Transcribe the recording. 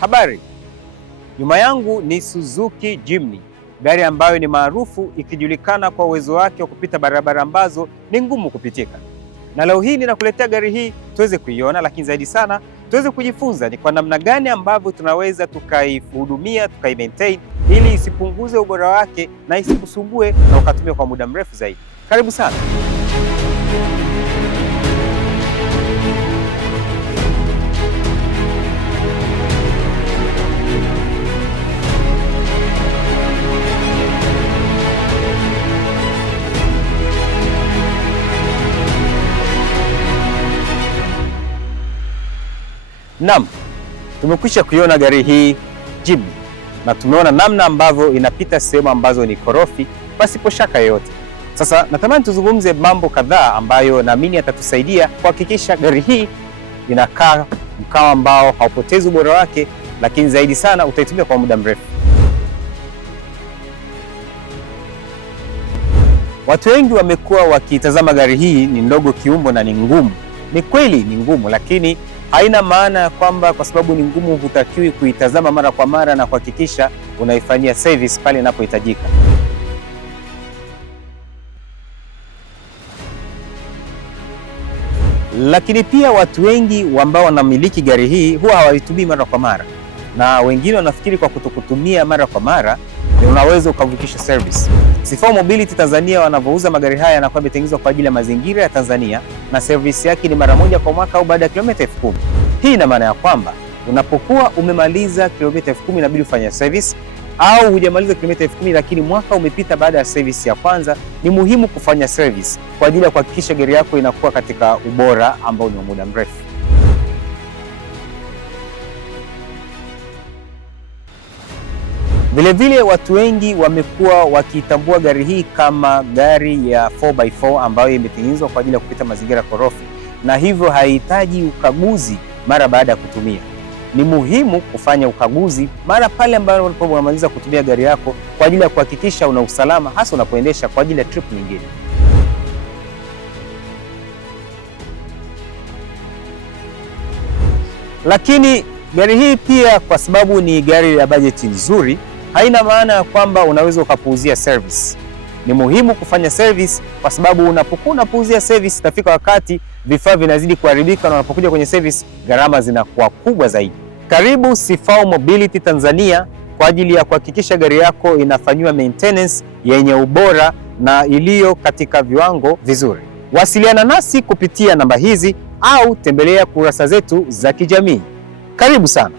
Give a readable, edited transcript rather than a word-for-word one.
Habari, nyuma yangu ni Suzuki Jimny, gari ambayo ni maarufu ikijulikana kwa uwezo wake wa kupita barabara ambazo ni ngumu kupitika. Na leo hii ninakuletea gari hii tuweze kuiona, lakini zaidi sana tuweze kujifunza ni kwa namna gani ambavyo tunaweza tukaihudumia, tukaimaintain ili isipunguze ubora wake na isikusumbue na ukatumia kwa muda mrefu zaidi. Karibu sana. Naam, tumekwisha kuiona gari hii Jimny na tumeona namna ambavyo inapita sehemu ambazo ni korofi pasipo shaka yoyote. Sasa natamani tuzungumze mambo kadhaa ambayo naamini yatatusaidia kuhakikisha gari hii inakaa mkao ambao haupotezi ubora wake, lakini zaidi sana utaitumia kwa muda mrefu. Watu wengi wamekuwa wakitazama gari hii ni ndogo kiumbo na ni ngumu. Ni kweli ni ngumu, lakini haina maana ya kwamba kwa sababu ni ngumu hutakiwi kuitazama mara kwa mara na kuhakikisha unaifanyia service pale inapohitajika. Lakini pia watu wengi ambao wanamiliki gari hii huwa hawaitumii mara kwa mara, na wengine wanafikiri kwa kutokutumia mara kwa mara unaweza ukavukisha service. Sifao Mobility Tanzania wanavyouza magari haya yanakuwa yametengenezwa kwa ajili ya mazingira ya Tanzania na service yake ni mara moja kwa mwaka au baada ya kilomita 10,000. Hii ina maana ya kwamba unapokuwa umemaliza kilomita 10,000 inabidi ufanye service, au hujamaliza kilomita 10,000 lakini mwaka umepita baada ya service ya kwanza, ni muhimu kufanya service kwa ajili ya kuhakikisha gari yako inakuwa katika ubora ambao ni wa muda mrefu. Vilevile watu wengi wamekuwa wakitambua gari hii kama gari ya 4x4 ambayo imetengenezwa kwa ajili ya kupita mazingira korofi, na hivyo haihitaji ukaguzi mara baada ya kutumia. Ni muhimu kufanya ukaguzi mara pale ambapo unamaliza kutumia gari yako kwa ajili ya kuhakikisha una usalama, hasa unapoendesha kwa ajili ya trip nyingine. Lakini gari hii pia, kwa sababu ni gari ya bajeti nzuri, haina maana ya kwamba unaweza ukapuuzia service. Ni muhimu kufanya service kwa sababu unapokuwa unapuuzia service itafika wakati vifaa vinazidi kuharibika, na unapokuja kwenye service gharama zinakuwa kubwa zaidi. Karibu Sifao Mobility Tanzania kwa ajili ya kuhakikisha gari yako inafanyiwa maintenance yenye ubora na iliyo katika viwango vizuri. Wasiliana nasi kupitia namba hizi au tembelea kurasa zetu za kijamii. Karibu sana.